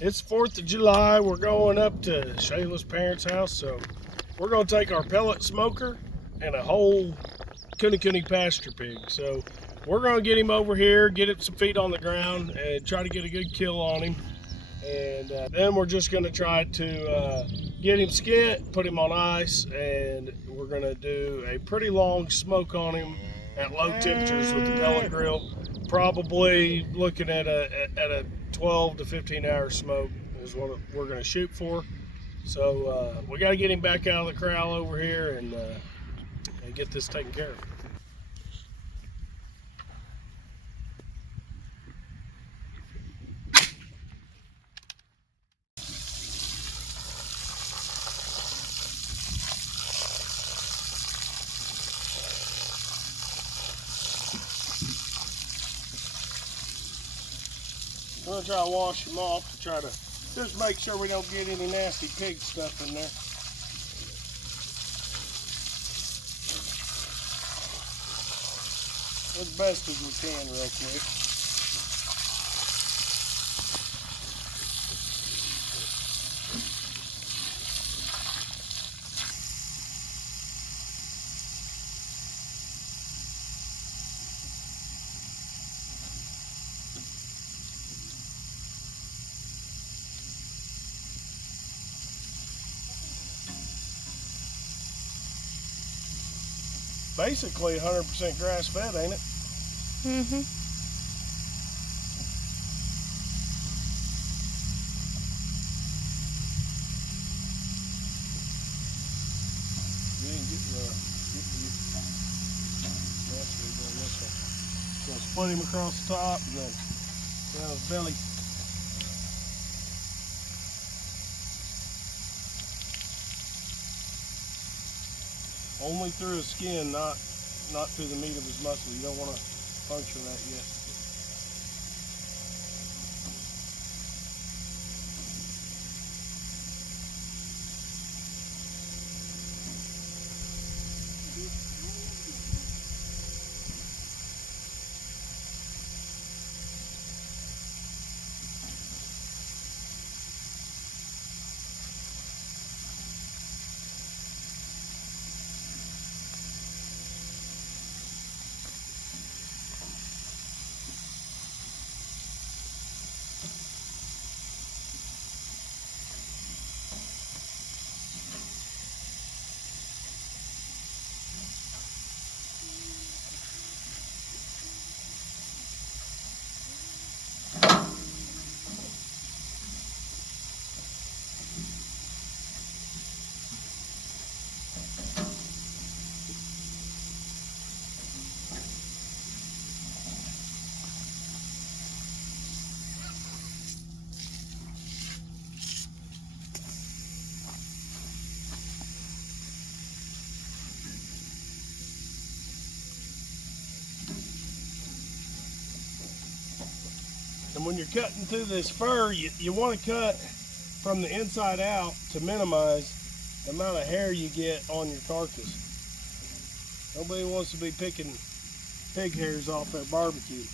It's 4th of July. We're going up to Shayla's parents' house, so we're going to take our pellet smoker and a whole Kuni pasture pig. So we're going to get him over here, get it some feet on the ground, and try to get a good kill on him. And then we're just going to try to get him skinned, put him on ice, and we're going to do a pretty long smoke on him at low temperatures with the pellet grill. Probably looking at a 12 to 15 hour smoke is what we're going to shoot for. So we got to get him back out of the corral over here and get this taken care of. I'm going to try to wash them off to try to just make sure we don't get any nasty pig stuff in there. As best as we can real quick. Basically 100% grass fed, ain't it? Mm-hmm. Gonna split him across the top and then down his belly. Only through his skin, not through the meat of his muscle. You don't want to puncture that yet. And when you're cutting through this fur, you want to cut from the inside out to minimize the amount of hair you get on your carcass. Nobody wants to be picking pig hairs off their barbecue.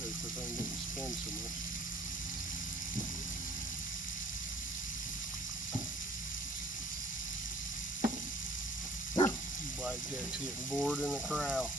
Because I didn't spin so much. Blackjack's getting bored in the corral.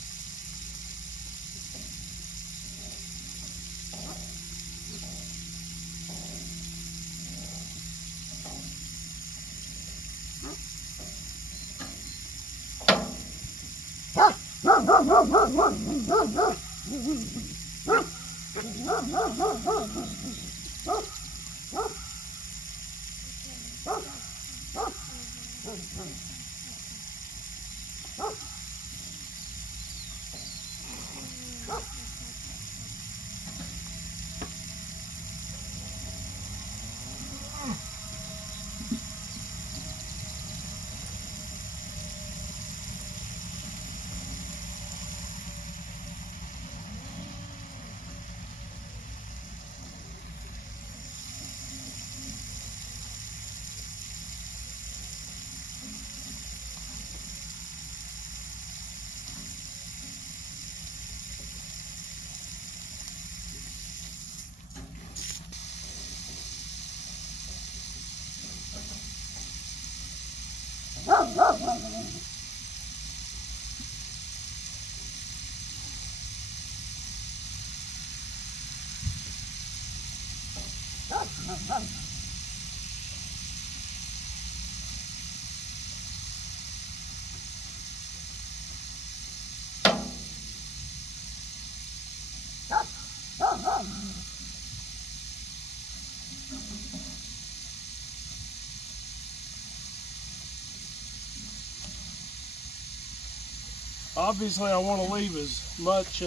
Obviously, I want to leave as much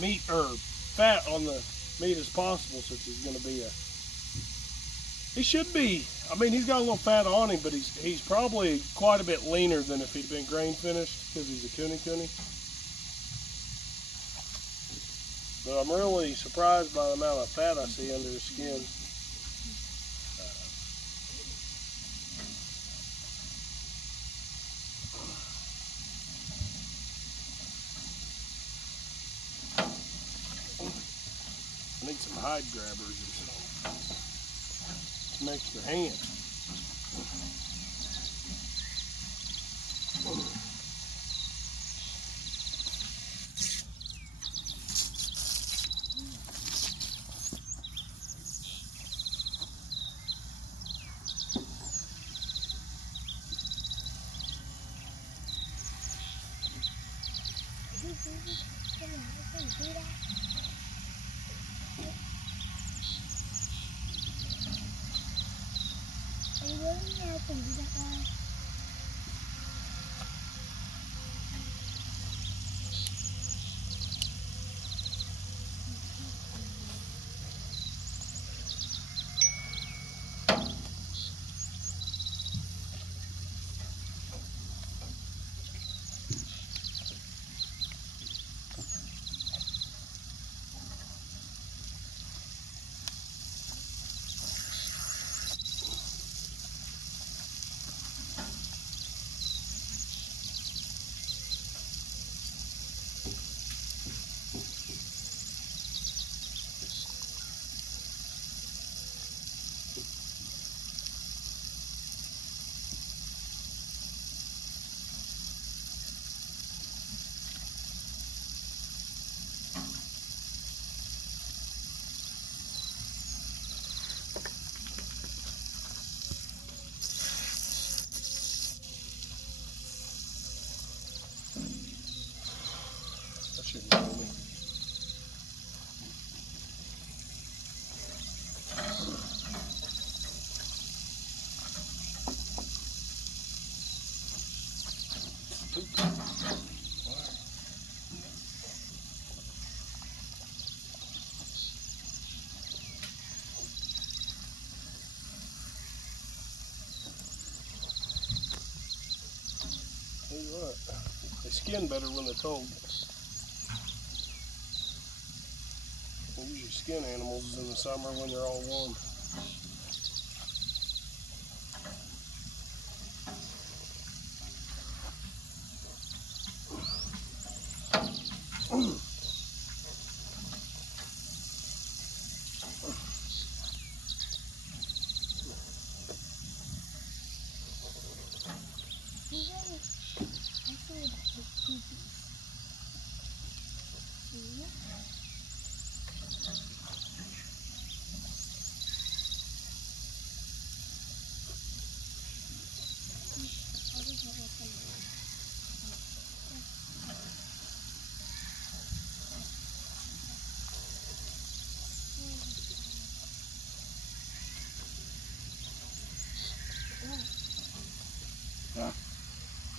meat or fat on the meat as possible, since he's going to be a. He should be. I mean, he's got a little fat on him, but he's probably quite a bit leaner than if he'd been grain finished, because he's a kuni. But I'm really surprised by the amount of fat I see under his skin. I need some hide grabbers or something. Some extra hands. That shouldn't kill me. Tell you what, they skin better when they're cold. We usually skin animals in the summer when they're all warm.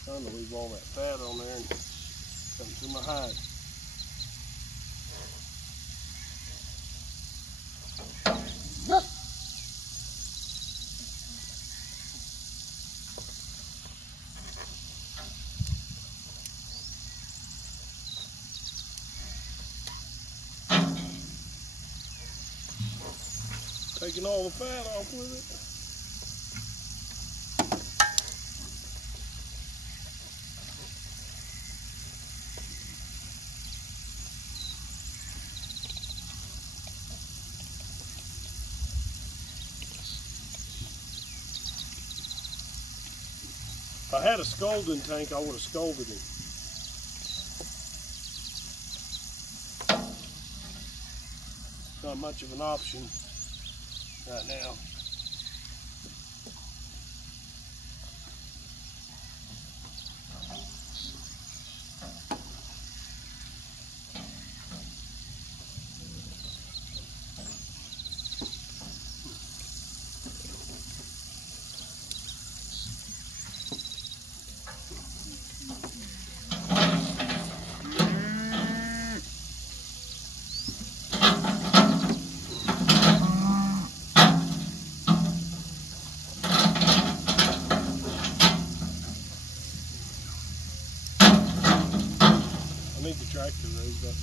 Trying to leave all that fat on there and come through my hide. Taking all the fat off with it. If I had a scalding tank, I would have scalded him. Not much of an option right now. I need the tractor raised up.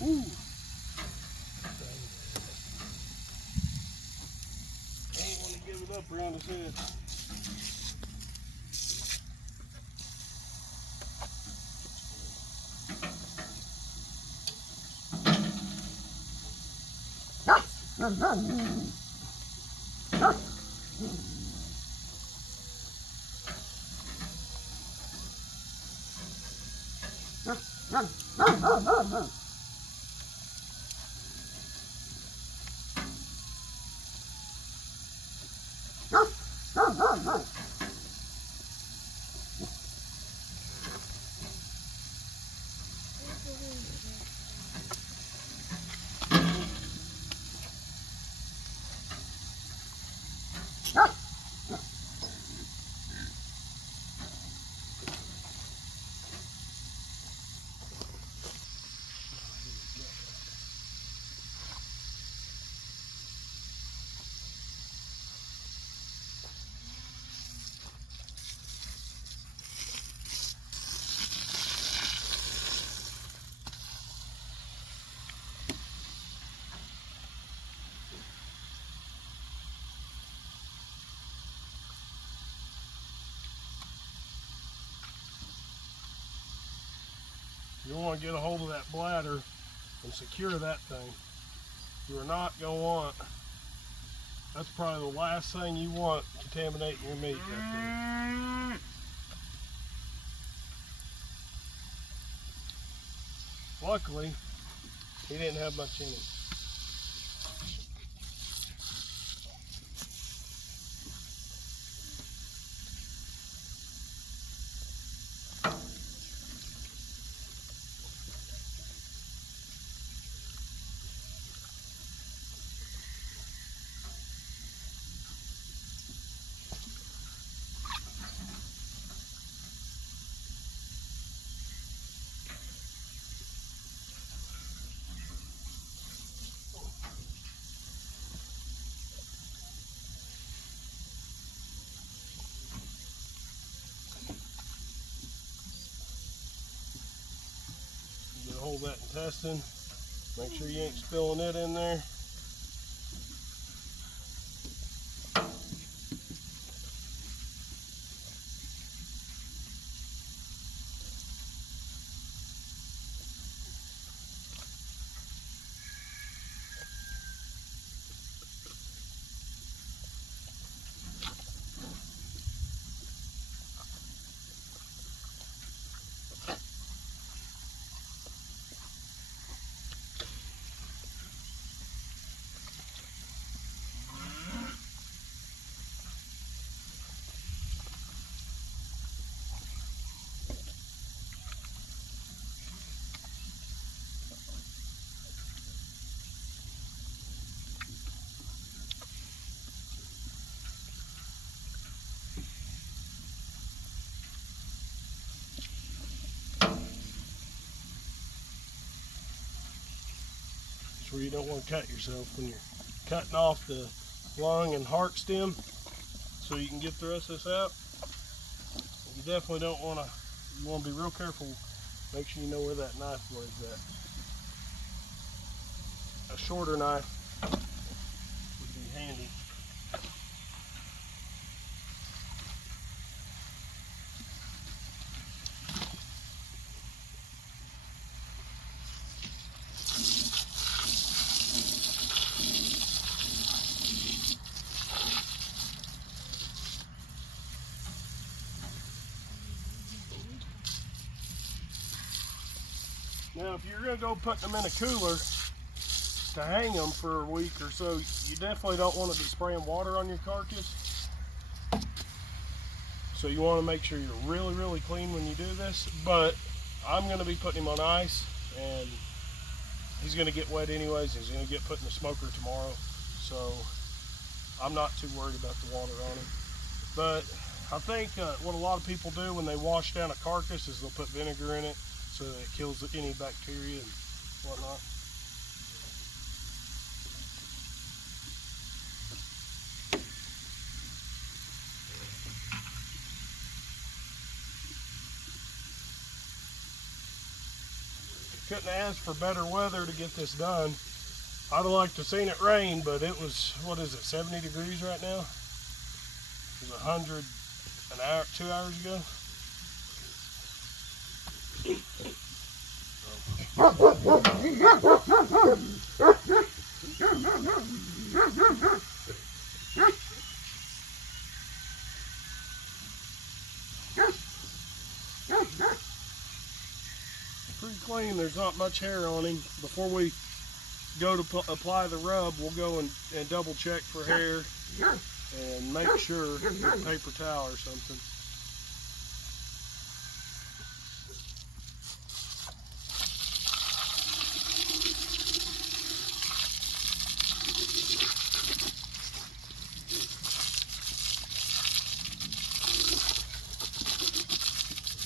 Woo. I don't want to give it up around his head. You want to get a hold of that bladder and secure that thing. You are not going to want, that's probably the last thing you want contaminating your meat right there. Luckily, he didn't have much in him. testing. Make sure you ain't spilling it in there. Where you don't want to cut yourself when you're cutting off the lung and heart stem, so you can get the rest of this out. You definitely don't want to. You want to be real careful. Make sure you know where that knife blade's at. A shorter knife would be handy. Now, if you're going to go put them in a cooler to hang them for a week or so, you definitely don't want to be spraying water on your carcass. So you want to make sure you're really, really clean when you do this. But I'm going to be putting him on ice, and he's going to get wet anyways. He's going to get put in the smoker tomorrow. So I'm not too worried about the water on him. But I think what a lot of people do when they wash down a carcass is they'll put vinegar in it, so that it kills any bacteria and whatnot. Couldn't ask for better weather to get this done. I'd have liked to have seen it rain, but it was, what is it, 70 degrees right now? It was 100 an hour, 2 hours ago. Pretty clean. There's not much hair on him. Before we go to apply the rub, we'll go and double check for hair and make sure with a paper towel or something.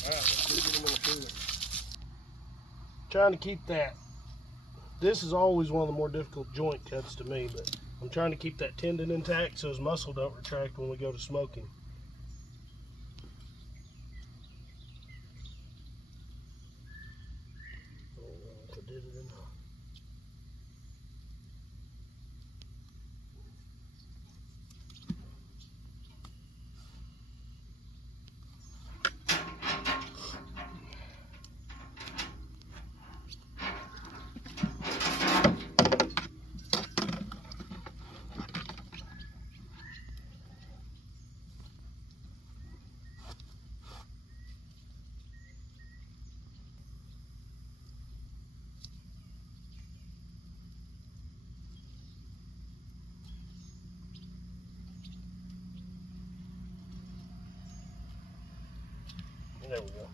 Alright, let's get him in the cooler. Trying to keep that. This is always one of the more difficult joint cuts to me, but I'm trying to keep that tendon intact so his muscle don't retract when we go to smoking. There we go.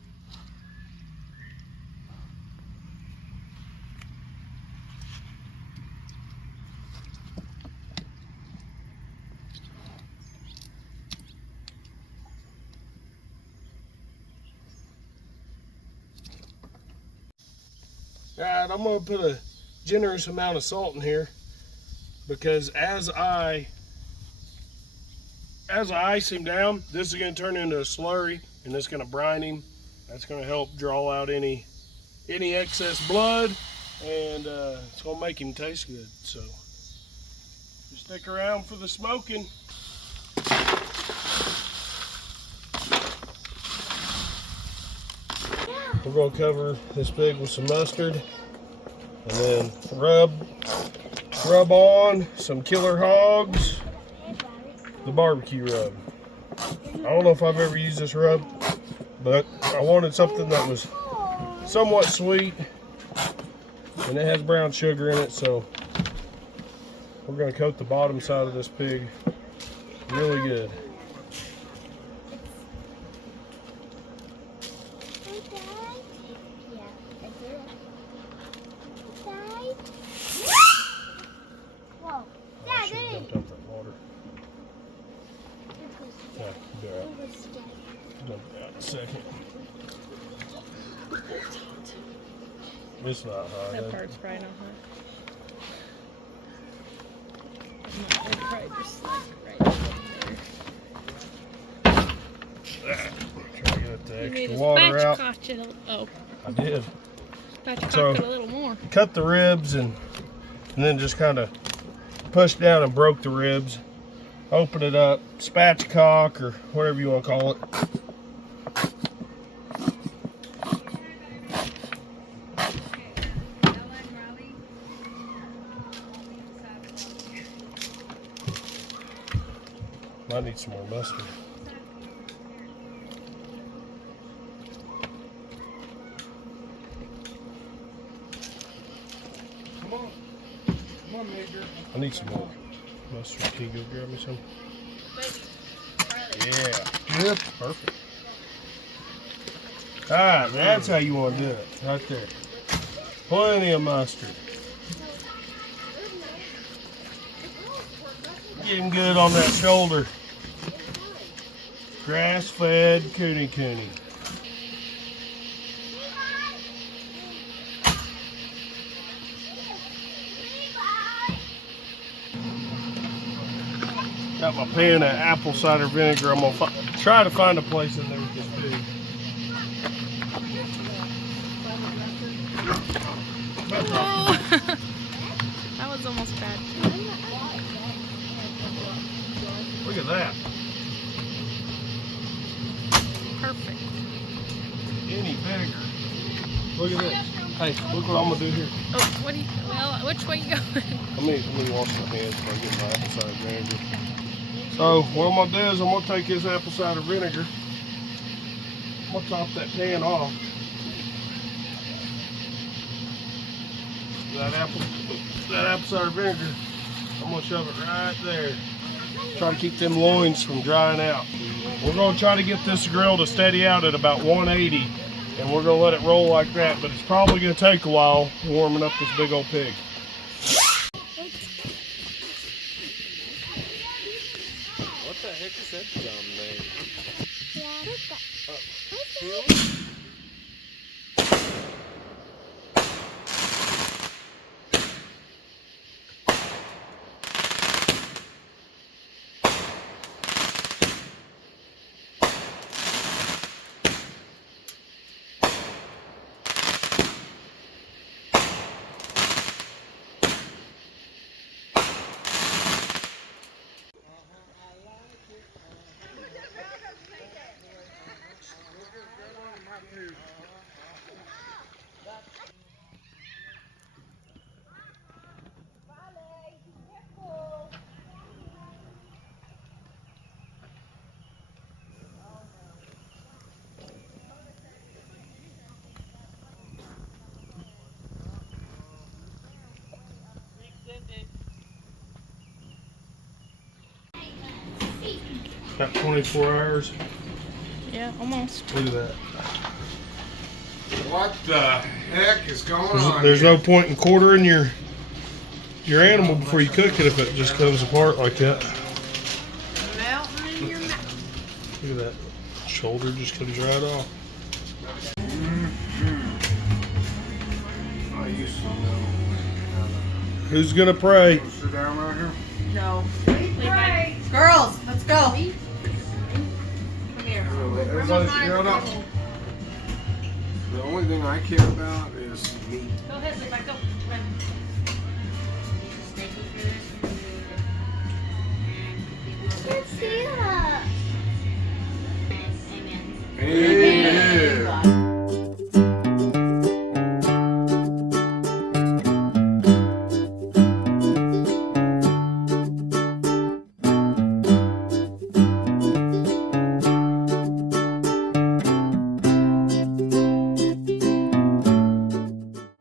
Alright, I'm going to put a generous amount of salt in here because as I ice him down, this is going to turn into a slurry and it's going to brine him. That's going to help draw out any excess blood and it's gonna make him taste good. So just stick around for the smoking. We're gonna cover this pig with some mustard, and then rub on some Killer Hogs, the barbecue rub. I don't know if I've ever used this rub, but I wanted something that was somewhat sweet, and it has brown sugar in it, so we're going to coat the bottom side of this pig really good. Second. It's not hot. That part's probably not hot. Probably just like right there. Try to get the You extra need water out. Oh, I did. spatchcock it a little more. Cut the ribs and then just kind of pushed down and broke the ribs. Open it up, spatchcock or whatever you want to call it. I need some more mustard. Come on, Major. I need some more mustard. Can you go grab me some? Yeah, good, perfect. All right, that's how you want to do it, right there. Plenty of mustard. Getting good on that shoulder. Grass-fed cooney. Got my pan of apple cider vinegar. I'm gonna try to find a place in there with this pig. Oh, that was almost bad. Look at that. Perfect. Any vinegar. Look at this. Hey, look what I'm gonna do here. Oh, what do you? Well, which way you going? Let me wash my hands before I get my apple cider vinegar. So what I'm gonna do is I'm gonna take this apple cider vinegar. I'm gonna top that pan off. That apple cider vinegar, I'm gonna shove it right there. Try to keep them loins from drying out. We're gonna try to get this grill to steady out at about 180, and we're gonna let it roll like that, but it's probably gonna take a while warming up this big old pig. What the heck is that dumb name? About 24 hours. Yeah, almost. Look at that. What the heck is going on? There's no point in quartering your animal before you cook it if it just comes apart like that. Melting in your mouth. Look at that. Shoulder just comes right off. I used to know. Who's gonna pray? Sit down right here. No. Girls, let's go. Come here. Everybody sit down up. The only thing I care about is meat. Go ahead, Levi, go. Run. I can't see that.